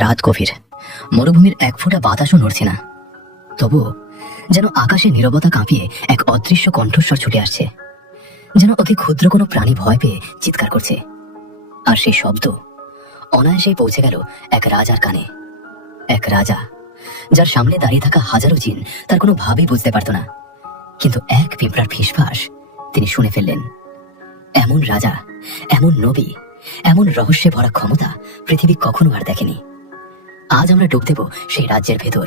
রাত গভীর, মরুভূমির এক ফোঁটা বাতাসও নড়ছে না। তবুও যেন আকাশে নীরবতা কাঁপিয়ে এক অদৃশ্য কণ্ঠস্বর ছুটে আসছে, যেন অতি ক্ষুদ্র কোনো প্রাণী ভয় পেয়ে চিৎকার করছে। আর সেই শব্দ অনায়াসেই পৌঁছে গেল এক রাজার কানে। এক রাজা, যার সামনে দাঁড়িয়ে থাকা হাজারো জিন তার কোনো ভাবেই বুঝতে পারত না, কিন্তু এক পিঁপড়ার ফিসফাস তিনি শুনে ফেললেন। এমন রাজা, এমন নবী, এমন রহস্যে ভরা ক্ষমতা পৃথিবী কখনো আর দেখেনি। আজ আমরা ডুব দেব সেই রাজ্যের ভেতর,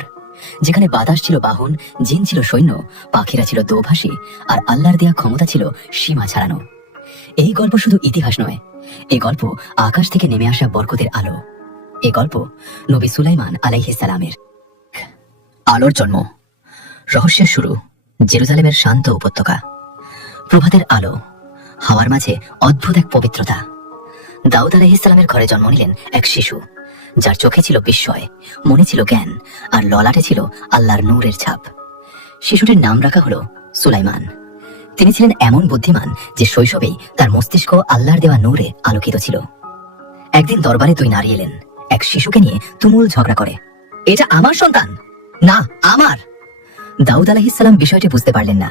যেখানে বাতাস ছিল বাহন, জিন ছিল সৈন্য, পাখিরা ছিল দোভাষী, আর আল্লাহর দেয়া ক্ষমতা ছিল সীমা ছাড়ানো। এই গল্প শুধু ইতিহাস নয়, এই গল্প আকাশ থেকে নেমে আসা বরকতের আলো। এই গল্প নবী সুলাইমান আলাইহিস সালামের। আলোর জন্ম, রহস্যের শুরু জেরুজালেমের শান্ত উপত্যকা। প্রভাতের আলো, হাওয়ার মাঝে অদ্ভুত এক পবিত্রতা। দাউদ আলাইহিস সালামের ঘরে জন্ম নিলেন এক শিশু, যার চোখে ছিল বিস্ময়, মনে ছিল জ্ঞান, আর ললাটে ছিল আল্লাহর নূরের ছাপ। শিশুটির নাম রাখা হলো সুলাইমান। তিনি ছিলেন এমন বুদ্ধিমান যে শৈশবেই তার মস্তিষ্ক আল্লাহর দেওয়া নূরে আলোকিত ছিল। একদিন দরবারে দুই নারী এলেন, এক শিশুকে নিয়ে তুমুল ঝগড়া করে। এটা আমার সন্তান, না আমার। দাউদ আলাইহিস সালাম বিষয়টি বুঝতে পারলেন না।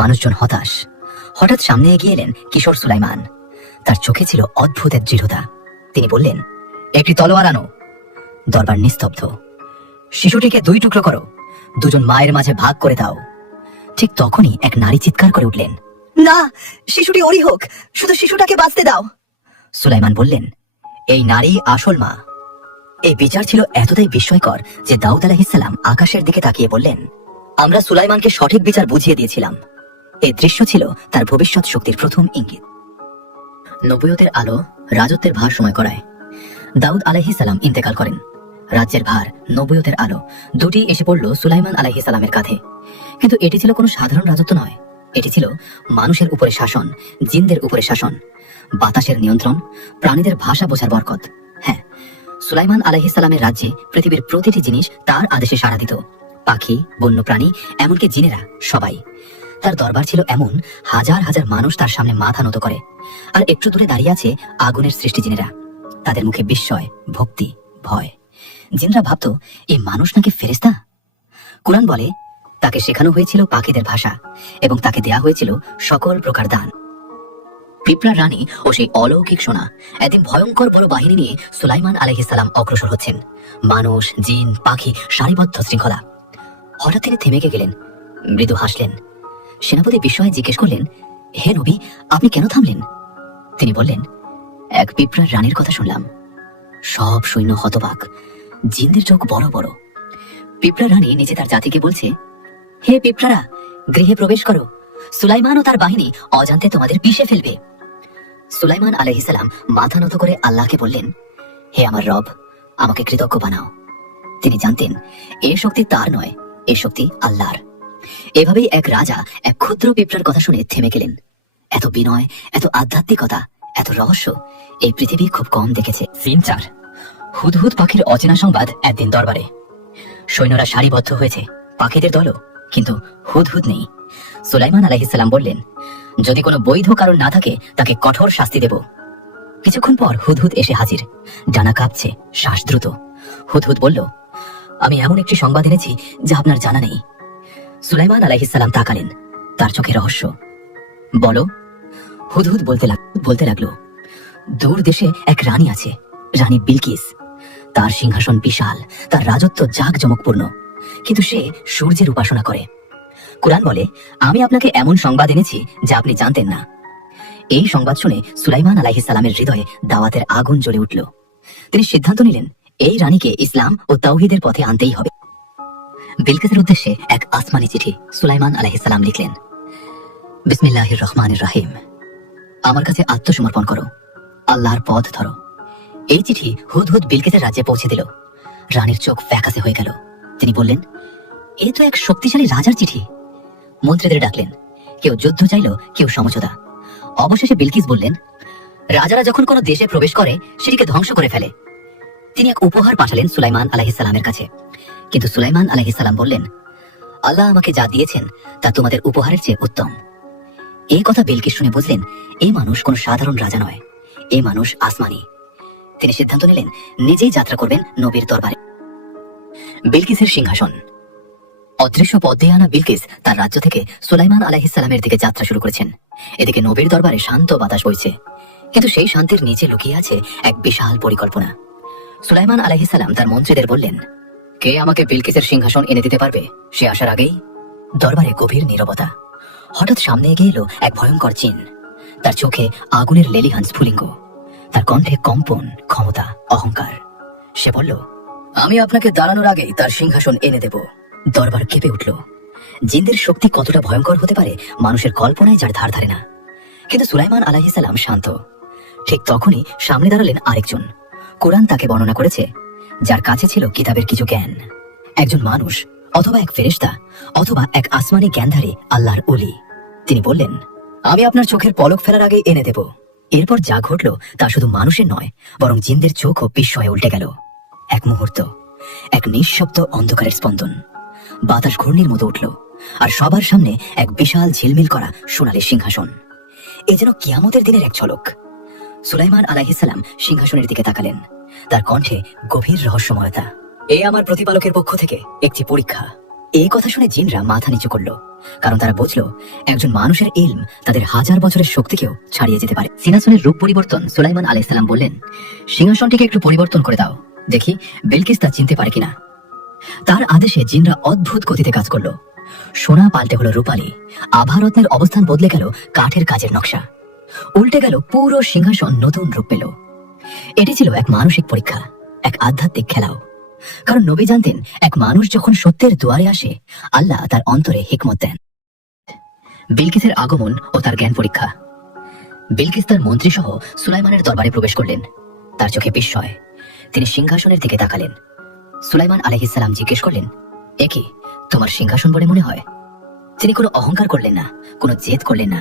মানুষজন হতাশ। হঠাৎ সামনে এগিয়ে এলেন কিশোর সুলাইমান। তার চোখে ছিল অদ্ভুত এক দৃঢ়তা। তিনি বললেন, একটি তলোয়ার আনো। দরবার নিস্তব্ধ। শিশুটিকে দুই টুকরো করো, দুজন মায়ের মাঝে ভাগ করে দাও। ঠিক তখনই এক নারী চিৎকার করে উঠলেন, না, শিশুটি ওরই হোক, শুধু শিশুটাকে বাঁচতে দাও। সুলাইমান বললেন, এই নারী আসল মা। এই বিচার ছিল এতটাই বিস্ময়কর যে দাউদ আলাইহিস সালাম আকাশের দিকে তাকিয়ে বললেন, আমরা সুলাইমানকে সঠিক বিচার বুঝিয়ে দিয়েছিলাম। এই দৃশ্য ছিল তার ভবিষ্যৎ শক্তির প্রথম ইঙ্গিত। নবুয়তের আলো রাজত্বের ভার সময় করায়। দাউদ আলাইহিস সালাম ইন্তেকাল করেন। রাজ্যের ভার, নবুয়তের আলো দুটি এসে পড়ল সুলাইমান আলাইহিস সালামের কাঁধে। কিন্তু এটি ছিল কোনো সাধারণ রাজত্ব নয়। এটি ছিল মানুষের উপরে শাসন, জিনদের উপরে শাসন, বাতাসের নিয়ন্ত্রণ, প্রাণীদের ভাষা বোঝার বরকত। হ্যাঁ, সুলাইমান আলাইহিস সালামের রাজ্যে পৃথিবীর প্রতিটি জিনিস তার আদেশে সাড়া দিত। পাখি, বন্য প্রাণী, এমনকি জিনেরা, সবাই। তার দরবার ছিল এমন, হাজার হাজার মানুষ তার সামনে মাথা নত করে। আর একটু দূরে দাঁড়িয়ে আছে আগুনের সৃষ্টি জিনেরা। তাদের মুখে বিস্ময়, ভক্তি, ভয়। জিনরা ভাবত, এই মানুষ নাকি ফেরেশতা। কুরআন বলে, তাকে শেখানো হয়েছিল পাখিদের ভাষা এবং তাকে দেয়া হয়েছিল সকল প্রকার দান। পিঁপড়া রানী ও সেই অলৌকিক সোনা একদিন ভয়ঙ্কর বড় বাহিনী নিয়ে সুলাইমান আলাইহিস সালাম অগ্রসর হচ্ছেন। মানুষ, জিন, পাখি সারিবদ্ধ শৃঙ্খলা। হঠাৎ তিনি থেমে গেলেন, মৃদু হাসলেন। সেনাপতি বিস্ময়ে জিজ্ঞেস করলেন, হে নবী, আপনি কেন থামলেন? তিনি বললেন, এক পিঁপড়ার রানীর কথা শুনলাম। সব সৈন্য হতবাক, জিনদের চোখ বড় বড়। পিঁপড়া রানী নিজে তার জাতিকে বলছে, হে পিঁপড়ারা, গৃহে প্রবেশ করো, সুলাইমান ও তার বাহিনী অজান্তে তোমাদের পিষে ফেলবে। সুলাইমান আলাইহিস সালাম মাথা নত করে আল্লাহকে বললেন, হে আমার রব, আমাকে কৃতজ্ঞ বানাও। তিনি জানতেন এ শক্তি তার নয়, এ শক্তি আল্লাহর। এভাবেই এক রাজা এক ক্ষুদ্র পিঁপড়ার কথা শুনে থেমে গেলেন। এত বিনয়, এত আধ্যাত্মিকতা, এত রহস্য এই পৃথিবী খুব কম দেখেছে। সিন 4। হুদহুদ পাখির অচেনা সংবাদ একদিন দরবারে। সৈন্যরা সারিবদ্ধ হয়েছে, পাখিদের দলও, কিন্তু হুদহুদ নেই। সুলাইমান আলাইহিস সালাম বললেন, যদি কোনো বৈধ কারণ না থাকে তাকে কঠোর শাস্তি দেব। কিছুক্ষণ পর হুদহুদ এসে হাজির। ডানা কাঁপছে, শ্বাস দ্রুত। হুদহুদ বলল, আমি এমন একটি সংবাদ এনেছি যা আপনার জানা নেই। সুলাইমান আলাইহিস সালাম তাকালেন, তার চোখে রহস্য। বলো। হুদহুদ বলতে লাগলো, দূর দেশে এক রানী আছে, রানী বিলকিস। তার সিংহাসন বিশাল, তার রাজত্ব জাঁকজমকপূর্ণ, কিন্তু সে সূর্যের উপাসনা করে। কুরআন বলে, আমি আপনাকে এমন সংবাদ এনেছি যা আপনি জানতেন না। এই সংবাদ শুনে সুলাইমান আলাইহিস সালামের হৃদয়ে দাওয়াতের আগুন জ্বলে উঠল। তিনি সিদ্ধান্ত নিলেন, এই রানীকে ইসলাম ও তাওহীদের পথে আনতেই হবে। বিলকিসের উদ্দেশ্যে এক আসমানি চিঠি সুলাইমান আলাইহিস সালাম লিখলেন, বিসমিল্লাহির রহমানির রহিম। আমার কাছে আত্মসমর্পণ করো, আল্লাহর পথ ধরো। এই চিঠি হুদহুদ বিলকিসের রাজ্যে পৌঁছে দিল। রানীর চোখ ফ্যাকাশে হয়ে গেল। তিনি বললেন, এ তো এক শক্তিশালী রাজার চিঠি। মন্ত্রীদের ডাকলেন, কেউ যুদ্ধ চাইল, কেউ সমঝোতা। অবশেষে বিলকিস বললেন, রাজারা যখন কোনো দেশে প্রবেশ করে সেটিকে ধ্বংস করে ফেলে। তিনি এক উপহার পাঠালেন সুলাইমান আলাইহিস সালামের কাছে। কিন্তু সুলাইমান আলাইহিস সালাম বললেন, আল্লাহ আমাকে যা দিয়েছেন তা তোমাদের উপহারের চেয়ে উত্তম। এই কথা বিলকিস শুনে বুঝলেন, এই মানুষ কোনো সাধারণ রাজা নয়, এই মানুষ আসমানি। তিনি সিদ্ধান্ত নিলেন নিজেই যাত্রা করবেন নবীর দরবারে। বিলকিসের সিংহাসন। অদৃশ্য পথ দিয়ে আনা বিলকিস তার রাজ্য থেকে সুলাইমান আলাইহিস সালামের দিকে যাত্রা শুরু করেছেন। এদিকে নবীর দরবারে শান্ত বাতাস বইছে, কিন্তু সেই শান্তির নিচে লুকিয়ে আছে এক বিশাল পরিকল্পনা। সুলাইমান আলাইহিস সালাম তার মন্ত্রীদের বললেন, কে আমাকে বিলকিসের সিংহাসন এনে দিতে পারবে? সে আসার আগেই দরবারে গভীর নীরবতা। হঠাৎ সামনে এগিয়ে এলো এক ভয়ঙ্কর জিন। তার চোখে আগুনের লেলিহান স্ফুলিঙ্গ, তার কণ্ঠে কম্পন, ক্ষমতা, অহংকার। সে বলল, আমি আপনাকে দাঁড়ানোর আগেই তার সিংহাসন এনে দেব। দরবার কেঁপে উঠল। জিনদের শক্তি কতটা ভয়ঙ্কর হতে পারে মানুষের কল্পনায় যার ধার ধারে না। কিন্তু সুলাইমান আলাইহিস সালাম শান্ত। ঠিক তখনই সামনে দাঁড়ালেন আরেকজন। কোরআন তাকে বর্ণনা করেছে, যার কাছে ছিল কিতাবের কিছু জ্ঞান। একজন মানুষ, অথবা এক ফেরেশতা, অথবা এক আসমানি জ্ঞানধারী আল্লাহর ওলি। তিনি বললেন, আমি আপনার চোখের পলক ফেলার আগে এনে দেব। এরপর যা ঘটল তা শুধু মানুষের নয়, বরং জিনদের চোখও বিস্ময়ে উল্টে গেল। এক মুহূর্ত, এক নিঃশব্দ অন্ধকারের স্পন্দন। বাতাস ঘূর্ণির মতো উঠল, আর সবার সামনে এক বিশাল ঝিলমিল করা সোনালী সিংহাসন। এ যেন কিয়ামতের দিনের এক ঝলক। সুলাইমান আলাইহিস সালাম সিংহাসনের দিকে তাকালেন। তার কণ্ঠে গভীর রহস্যময়তা। এ আমার প্রতিপালকের পক্ষ থেকে একটি পরীক্ষা। এই কথা শুনে জিনরা মাথা নিচু করল, কারণ তারা বুঝল একজন মানুষের ইলম তাদের হাজার বছরের শক্তিকেও ছাড়িয়ে যেতে পারে। সিংহাসনের রূপ পরিবর্তন। সুলাইমান আলাইহিস সালাম বললেন, সিংহাসনটিকে একটু পরিবর্তন করে দাও, দেখি বিলকিস তা চিনতে পারে কিনা। তার আদেশে জিনরা অদ্ভুত গতিতে কাজ করলো। সোনা পাল্টে হলো রূপালী, আভারত্নের অবস্থান বদলে গেল কাঠের কাজের নকশা, উল্টে গেল পুরো সিংহাসন নতুন রূপ পেল। এটি ছিল এক মানসিক পরীক্ষা, এক আধ্যাত্মিক খেলাও। কারণ নবী জানতেন, এক মানুষ যখন সত্যের দুয়ারে আসে, আল্লাহ তার অন্তরে হিকমত দেন। বিলকিসের আগমন ও তার জ্ঞান পরীক্ষা। বিলকিস তার মন্ত্রী সহ সুলাইমানের দরবারে প্রবেশ করলেন। তার চোখে বিস্ময়। তিনি সিংহাসনের দিকে তাকালেন। সুলাইমান আলাইহিস সালাম জিজ্ঞেস করলেন, এ কি, তোমার সিংহাসন বলে মনে হয়? তিনি কোনো অহংকার করলেন না, কোনো জেদ করলেন না,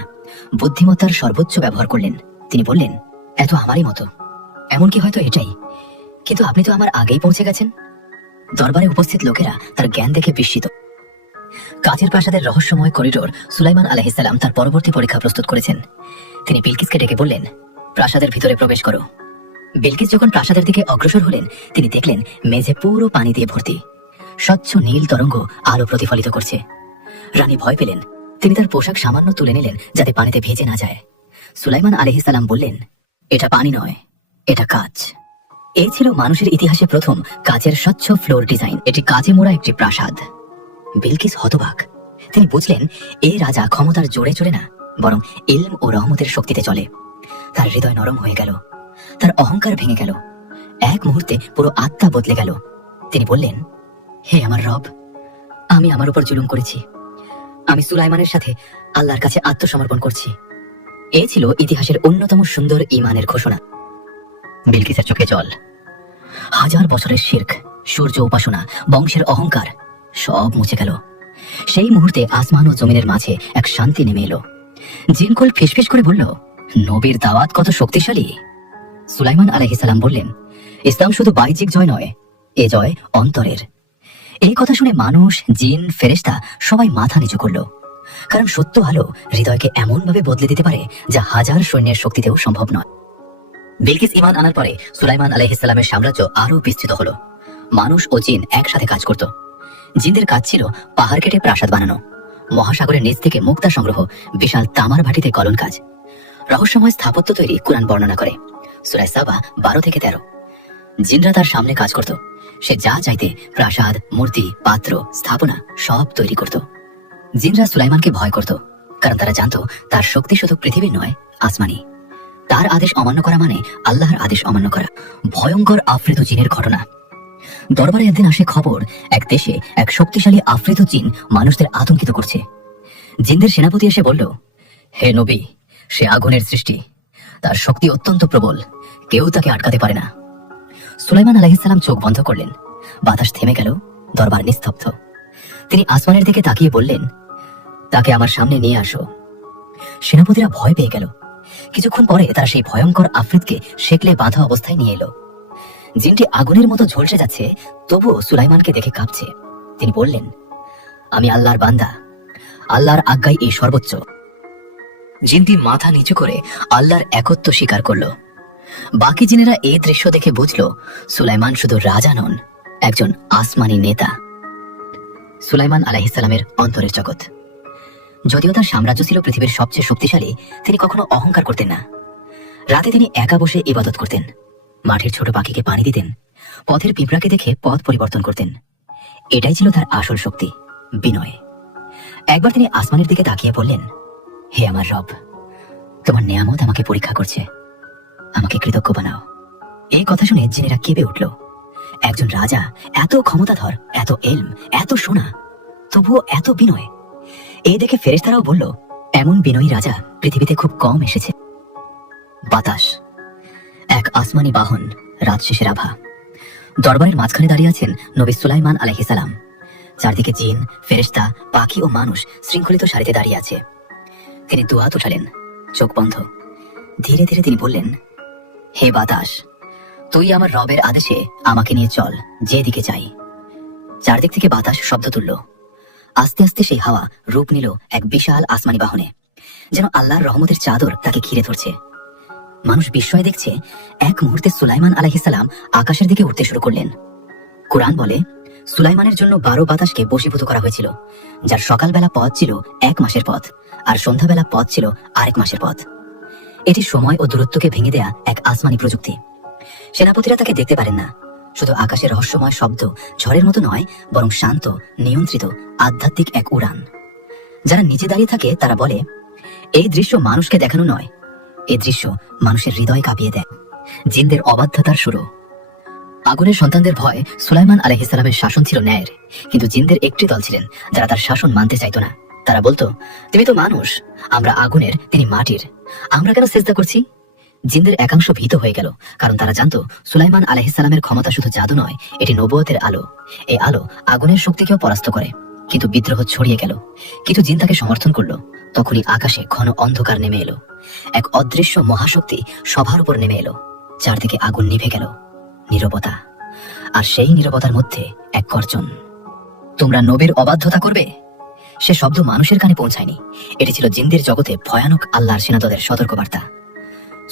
বুদ্ধিমত্তার সর্বোচ্চ ব্যবহার করলেন। তিনি বললেন, এত আমারই মতো, এমনকি হয়তো এটাই, কিন্তু আপনি তো আমার আগেই পৌঁছে গেছেন। দরবারে উপস্থিত লোকেরা তার জ্ঞান দেখে বিস্মিত। কাচের প্রাসাদের রহস্যময় করিডোর। সুলাইমান আলাইহিস সালাম তার পরবর্তী পরীক্ষা প্রস্তুত করেছেন। তিনি বিলকিসকে ডেকে বললেন, প্রাসাদের ভিতরে প্রবেশ করো। বিলকিস যখন প্রাসাদের দিকে অগ্রসর হলেন, তিনি দেখলেন মেঝে পুরো পানি দিয়ে ভর্তি। স্বচ্ছ নীল তরঙ্গ আলো প্রতিফলিত করছে। রানী ভয় পেলেন। তিনি তার পোশাক সামান্য তুলে নিলেন যাতে পানিতে ভিজে না যায়। সুলাইমান আলাইহিস সালাম বললেন, এটা পানি নয়, এটা কাঁচ। এই ছিল মানুষের ইতিহাসে প্রথম কাচের স্বচ্ছ ফ্লোর ডিজাইন। এটি কাচে মোড়া একটি প্রাসাদ। বিলকিস হতবাক। তিনি বুঝলেন, এই রাজা ক্ষমতার জোরে চলে না, বরং ইলম ও রহমতের শক্তিতে চলে। তার হৃদয় নরম হয়ে গেল, তার অহংকার ভেঙে গেল। এক মুহূর্তে পুরো আত্মা বদলে গেল। তিনি বললেন, হে আমার রব, আমি আমার উপর জুলুম করেছি। আমি সুলাইমানের সাথে আল্লাহর কাছে আত্মসমর্পণ করছি। এই ছিল ইতিহাসের অন্যতম সুন্দর ঈমানের ঘোষণা। বিলকিসের চোখে জল। হাজার বছরের শিরক, সূর্য উপাসনা, বংশের অহংকার সব মুছে গেল। সেই মুহূর্তে আসমান ও জমিনের মাঝে এক শান্তি নেমে এলো। জিনকুল ফিসফিস করে বলল, নবীর দাওয়াত কত শক্তিশালী। সুলাইমান আলাইহিস সালাম বললেন, ইসলাম শুধু বাহ্যিক জয় নয়, এ জয় অন্তরের। এই কথা শুনে মানুষ, জিন, ফেরেশতা সবাই মাথা নিচু করল। কারণ সত্য আলো হৃদয়কে এমন ভাবে বদলে দিতে পারে যা হাজার সৈন্যের শক্তিতেও সম্ভব নয়। বিলকিস ঈমান আনার পরে সুলাইমান আলাইহিস সালামের সাম্রাজ্য আরো বিস্তৃত হলো। মানুষ ও জিন একসাথে কাজ করত। জিনদের কাজ ছিল পাহাড় কেটে প্রাসাদ বানানো, মহাসাগরের নিচ থেকে মুক্তা সংগ্রহ, বিশাল তামার ভাটিতে কলন কাজ, রহস্যময় স্থাপত্য তৈরি কুরআন বর্ণনা করে। সূরা সাবা 12-13। জিনরা তার সামনে কাজ করত। সে যা চাইতে প্রাসাদ, মূর্তি, পাত্র, স্থাপনা সব তৈরি করত। জিনরা সুলাইমানকে ভয় করত, কারণ তারা জানত তার শক্তি শুধু পৃথিবীর নয়, আসমানি। তার আদেশ অমান্য করা মানে আল্লাহর আদেশ অমান্য করা। ভয়ঙ্কর আফ্রিত জিনের ঘটনা। দরবারে একদিন আসে খবর, এক দেশে এক শক্তিশালী আফ্রিত জিন মানুষদের আতঙ্কিত করছে। জিনদের সেনাপতি এসে বলল, হে নবী, সে আগুনের সৃষ্টি, তার শক্তি অত্যন্ত প্রবল, কেউ তাকে আটকাতে পারে না। সুলাইমান আলাইহিস সালাম চোখ বন্ধ করলেন। বাতাস থেমে গেল, দরবার নিস্তব্ধ। তিনি আসমানের দিকে তাকিয়ে বললেন, তাকে আমার সামনে নিয়ে আসো। সেনাপতিরা ভয় পেয়ে গেল। কিছুক্ষণ পরে তারা সেই ভয়ঙ্কর আফ্রিদকে শেকলে বাঁধা অবস্থায় নিয়ে এলো। জিনটি আগুনের মতো ঝলসে যাচ্ছে, তবুও সুলাইমানকে দেখে কাঁপছে। তিনি বললেন, আমি আল্লাহর বান্দা, আল্লাহর আজ্ঞাই এই সর্বোচ্চ। জিনটি মাথা নিচু করে আল্লাহর একত্ব স্বীকার করল। বাকি জিনেরা এই দৃশ্য দেখে বুঝল সুলাইমান শুধু রাজা নন, একজন আসমানি নেতা। সুলাইমান আলাইহিসসালামের অন্তরের জগৎ। যদিও তার সাম্রাজ্য ছিল পৃথিবীর সবচেয়ে শক্তিশালী, তিনি কখনো অহংকার করতেন না। রাতে তিনি একা বসে ইবাদত করতেন, মাঠের ছোট পাখিকে পানি দিতেন, পথের পিঁপড়াকে দেখে পথ পরিবর্তন করতেন। এটাই ছিল তার আসল শক্তি, বিনয়। একবার তিনি আসমানের দিকে তাকিয়ে বললেন, হে আমার রব, তোমার নেয়ামত আমাকে পরীক্ষা করছে, আমাকে কৃতজ্ঞ বানাও। এই কথা শুনে জিনেরা কেঁপে উঠল। একজন রাজা, এত ক্ষমতাধর, এত এলম, এত সোনা, তবুও এত বিনয়। এই দেখে ফেরেশতারাও বলল, এমন বিনয়ী রাজা পৃথিবীতে খুব কম এসেছে। বাতাস, এক আসমানি বাহন, রাত শেষের আভা। দরবারের মাঝখানে দাঁড়িয়ে আছেন নবী সুলাইমান আলাইহিস সালাম। চারদিকে জিন, ফেরেশতা, পাখি ও মানুষ শৃঙ্খলিত সারিতে দাঁড়িয়ে আছে। তিনি দুহাত উঠালেন, চোখ বন্ধ। ধীরে ধীরে তিনি বললেন, হে বাতাস, তুই আমার রবের আদেশে আমাকে নিয়ে চল, যেদিকে চাই। চারদিক থেকে বাতাস শব্দ তুলল। আস্তে আস্তে সেই হাওয়া রূপ নিল এক বিশাল আসমানি বাহনে, যেন আল্লাহর রহমতের চাদর তাকে ঘিরে ধরছে। মানুষ বিস্ময়ে দেখছে, এক মুহূর্তে সুলাইমান আলাইহিস সালাম আকাশের দিকে উঠতে শুরু করলেন। কুরআন বলে, সুলাইমানের জন্য 12 বাতাসকে বশীভূত করা হয়েছিল, যার সকালবেলা পথ ছিল 1 মাসের পথ, আর সন্ধ্যাবেলা পথ ছিল আরেক মাসের পথ। এটি সময় ও দূরত্বকে ভেঙে দেয়া এক আসমানি প্রযুক্তি। সেনাপতিরা তাকে দেখতে পারেন না, শুধু আকাশের রহস্যময় শব্দ ঝড়ের মতো নয়, বরং শান্ত, নিয়ন্ত্রিত, আধ্যাত্মিক এক উড়ান। যারা নিচে দাঁড়িয়ে থাকে তারা বলে, এই দৃশ্য মানুষকে দেখানো নয়, এই দৃশ্য মানুষের হৃদয় কাঁপিয়ে দেয়। জিনদের অবাধ্যতার শুরু। আগুনের সন্তানদের ভয়। সুলাইমান আলাইহিস সালামের শাসন ছিল ন্যায়ের, কিন্তু জিনদের একটি দল ছিলেন যারা তার শাসন মানতে চাইত না। তারা বলতো, তুমি তো মানুষ, আমরা আগুনের, তিনি মাটির, আমরা কেন সিজদা করছি? জিনদের একাংশ ভীত হয়ে গেল, কারণ তারা জানতো সুলাইমান আলাইহিস সালামের ক্ষমতা শুধু জাদু নয়, এটি নবুয়তের আলো। এই আলো আগুনের শক্তিকেও পরাস্ত করে। কিন্তু বিদ্রোহ ছড়িয়ে গেল, কিছু জিন তাকে সমর্থন করলো। তখনই আকাশে ঘন অন্ধকার নেমে এলো, এক অদৃশ্য মহাশক্তি সবার উপর নেমে এলো। চারদিকে আগুন নিভে গেল, নীরবতা। আর সেই নীরবতার মধ্যে এক গর্জন, তোমরা নবীর অবাধ্যতা করবে। সে শব্দ মানুষের কানে পৌঁছায়নি, এটি ছিল জিনদের জগতে ভয়ানক আল্লাহর সেনাদলের সতর্কবার্তা।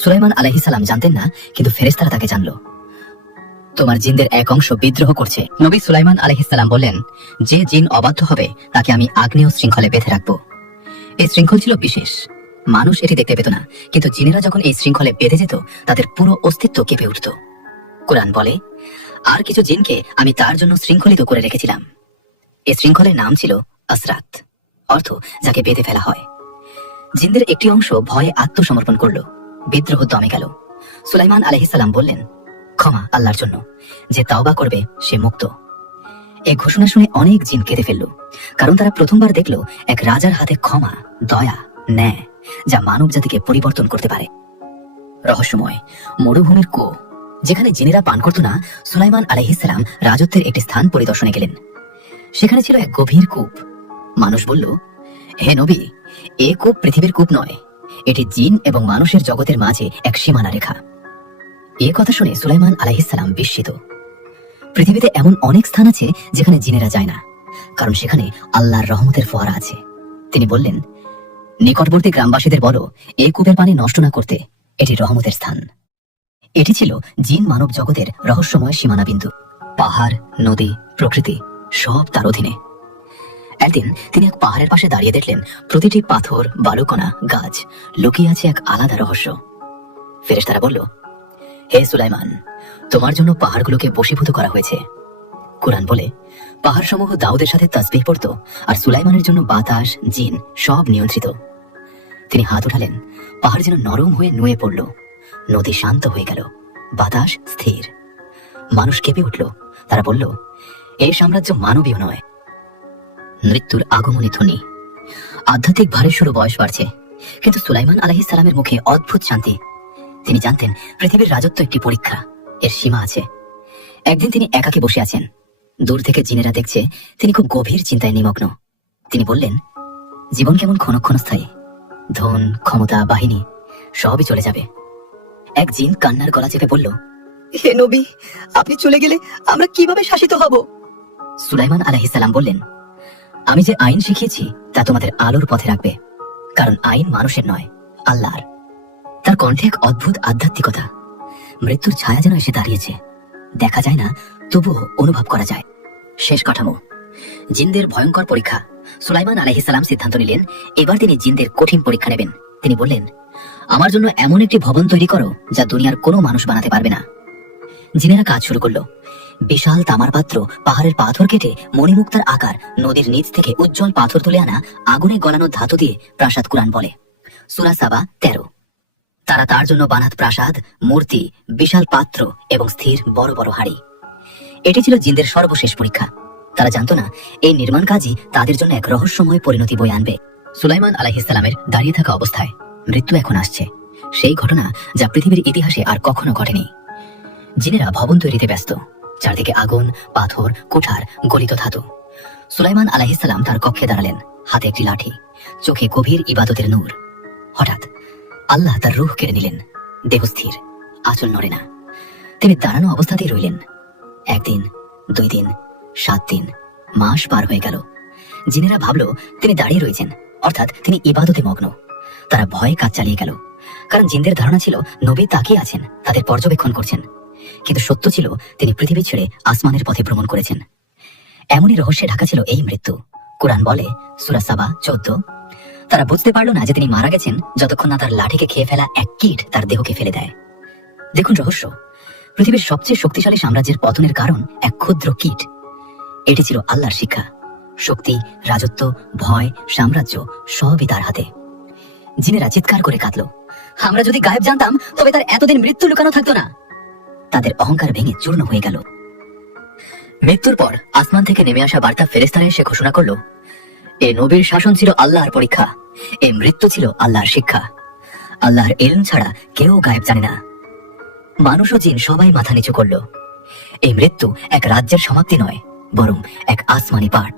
সুলাইমান আলাইহিস সালাম জানতেন না, কিন্তু ফেরেশতারা তাকে জানলো। তোমার জিনদের এক অংশ বিদ্রোহ করছে। নবী সুলাইমান আলাইহিস সালাম বললেন, যে জিন অবাধ্য হবে তাকে আমি আগ্নেয় শৃঙ্খলে বেঁধে রাখবো। এই শৃঙ্খল ছিল বিশেষ, মানুষ এটি দেখতে পেত না, কিন্তু জিনেরা যখন এই শৃঙ্খলে বেঁধে যেত, তাদের পুরো অস্তিত্ব কেঁপে উঠত। কুরআন বলে, আর কিছু জিনকে আমি তার জন্য শৃঙ্খলিত করে রেখেছিলাম। এই শৃঙ্খলের নাম ছিল আসরাত, অর্থ যাকে বেঁধে ফেলা হয়। জিনদের একটি অংশ ভয়ে আত্মসমর্পণ করল, বিদ্রোহ দমে গেল। সুলাইমান আলাইহিস সালাম বললেন, ক্ষমা আল্লাহর জন্য, যে তাওবা করবে সে মুক্ত। এই ঘোষণা শুনে অনেক জিন কেঁদে ফেলল, কারণ তারা প্রথমবার দেখল এক রাজার হাতে ক্ষমা, দয়া, ন্যায়, যা মানব জাতিকে পরিবর্তন করতে পারে। রহস্যময় মরুভূমির কূপ, যেখানে জিনেরা পান করত না, সুলাইমান আলাইহিস সালাম রাজত্বের একটি স্থান পরিদর্শনে গেলেন। সেখানে ছিল এক গভীর কূপ। মানুষ বলল, হে নবী, এ কূপ পৃথিবীর কূপ নয়, এটি জিন এবং মানুষের জগতের মাঝে এক সীমানা রেখা। এ কথা শুনে সুলাইমান আলাইহিস সালাম বিস্মিত। পৃথিবীতে এমন অনেক স্থান আছে যেখানে জিনেরা যায় না, কারণ সেখানে আল্লাহর রহমতের ফোয়ারা আছে। তিনি বললেন, নিকটবর্তী গ্রামবাসীদের বলো, এই কূপের পানি নষ্ট না করতে, এটি রহমতের স্থান। এটি ছিল জিন মানব জগতের রহস্যময় সীমানা বিন্দু। পাহাড়, নদী, প্রকৃতি সব তার অধীনে। একদিন তিনি এক পাহাড়ের পাশে দাঁড়িয়ে দেখলেন, প্রতিটি পাথর, বালুকণা, গাছ লুকিয়ে আছে এক আলাদা রহস্য। ফেরেশতারা বলল, হে সুলাইমান, তোমার জন্য পাহাড়গুলোকে বশীভূত করা হয়েছে। কুরআন বলে, পাহাড় সমূহ দাউদের সাথে তাসবিহ পড়ত, আর সুলাইমানের জন্য বাতাস, জিন সব নিয়ন্ত্রিত। তিনি হাত উঠালেন, পাহাড় যেন নরম হয়ে নুয়ে পড়ল, নদী শান্ত হয়ে গেল, বাতাস স্থির। মানুষ কেঁপে উঠল। তারা বলল, এই সাম্রাজ্য মানবীয় নয়। মৃত্যুর আগমনী ধ্বনি। আধ্যাত্মিক ভারের শুরু, বয়স বাড়ছে, কিন্তু সুলাইমান আলাইহিস সালামের মুখে অদ্ভুত শান্তি। তিনি জানতেন পৃথিবীর রাজত্ব একটি পরীক্ষা, এর সীমা আছে। একদিন তিনি একাকী বসে আছেন, দূর থেকে জিনেরা দেখছে তিনি খুব গভীর চিন্তায় নিমগ্ন। তিনি বললেন, জীবন কেমন ক্ষণ ক্ষণস্থায়ী, ধন, ক্ষমতা, বাহিনী সবই চলে যাবে। এক জিন কান্নার গলা চেপে বলল, হে নবী, আপনি চলে গেলে আমরা কিভাবে শাসিত হব? সুলাইমান আলাইহিস সালাম বললেন, আমি যে আইন শিখিয়েছি তা তোমাদের আলোর পথে রাখবে, কারণ আইন মানুষের নয়, আল্লাহর। তার কণ্ঠে এক অদ্ভুত আধ্যাত্মিকতা, মৃত্যুর ছায়া যেন এসে দাঁড়িয়েছে। দেখা যায় না, তবুও অনুভব করা যায়। শেষ কাঠামো, জিনদের ভয়ঙ্কর পরীক্ষা। সুলাইমান আলাইহিস সালাম সিদ্ধান্ত নিলেন, এবার তিনি জিনদের কঠিন পরীক্ষা নেবেন। তিনি বললেন, আমার জন্য এমন একটি ভবন তৈরি করো যা দুনিয়ার কোনো মানুষ বানাতে পারবে না। জিনেরা কাজ শুরু করলো। বিশাল তামার পাত্র, পাহাড়ের পাথর কেটে মণিমুক্তার আকার, নদীর নিচ থেকে উজ্জ্বল পাথর তুলে আনা, আগুনে গলানো ধাতু দিয়ে প্রাসাদ কুরআন বলে। সূরা সাবা 13। তারা তার জন্য বানাত প্রাসাদ, মূর্তি, বিশাল পাত্র এবং স্থির বড় বড় হাড়ি। এটি ছিল জিনদের সর্বশেষ পরীক্ষা। তারা জানতো না এই নির্মাণ কাজই তাদের জন্য এক রহস্যময় পরিণতি বয়ে আনবে। সুলাইমান আলাইহিস সালামের দাঁড়িয়ে থাকা অবস্থায় মৃত্যু এখন আসছে, সেই ঘটনা যা পৃথিবীর ইতিহাসে আর কখনো ঘটেনি। জিনেরা ভবন তৈরিতে ব্যস্ত, চারদিকে আগুন, পাথর, কুঠার, গলিত ধাতু। সুলাইমান আলাইহিস সালাম তার কক্ষে দাঁড়ালেন, হাতে একটি লাঠি, চোখে গভীর ইবাদতের নূর। হঠাৎ আল্লাহ তার রূহ কেড়ে নিলেন। দেহ স্থির, আঁচল নড়ে না। তিনি দাঁড়ানো অবস্থাতেই রইলেন। 1 দিন, 2 দিন, 7 দিন, মাস পার হয়ে গেল। জিনেরা ভাবলো তিনি দাঁড়িয়ে রয়েছেন, অর্থাৎ তিনি ইবাদতে মগ্ন। তারা ভয়ে কাজ চালিয়ে গেল, কারণ জিনদের ধারণা ছিল নবী তাকিয়ে আছেন, তাদের পর্যবেক্ষণ করছেন। কিন্তু সত্য ছিল তিনি পৃথিবী ছেড়ে আসমানের পথে ভ্রমণ করেছেন। এমনই রহস্যে ঢাকা ছিল এই মৃত্যু। কুরআন বলে, সূরা সাবা 14, তারা বুঝতে পারল না যে তিনি মারা গেছেন যতক্ষণ না তার লাঠিকে খেয়ে ফেলা এক কীট তার দেহকে ফেলে দেয়। দেখুন রহস্য, পৃথিবীর সবচেয়ে শক্তিশালী সাম্রাজ্যের পতনের কারণ এক ক্ষুদ্র কীট। এটি ছিল আল্লাহর শিক্ষা। শক্তি, রাজত্ব, ভয়, সাম্রাজ্য সবই তার হাতে। জিনেরা চিৎকার করে কাঁদল, আমরা যদি গায়েব জানতাম তবে তার এতদিন মৃত্যু লুকানো থাকতো না। তাদের অহংকার ভেঙে চূর্ণ হয়ে গেল। মৃত্যুর পর আসমান থেকে নেমে আসা বার্তা ফেরেশতারা এসে ঘোষণা করলো, এ নবীর শাসন ছিল আল্লাহর পরীক্ষা, এ মৃত্যু ছিল আল্লাহর শিক্ষা। আল্লাহর ইলম ছাড়া কেউ গায়েব জানে না। মানুষ ও জিন সবাই মাথা নিচু করল। এই মৃত্যু এক রাজ্যের সমাপ্তি নয়, বরং এক আসমানি পাঠ।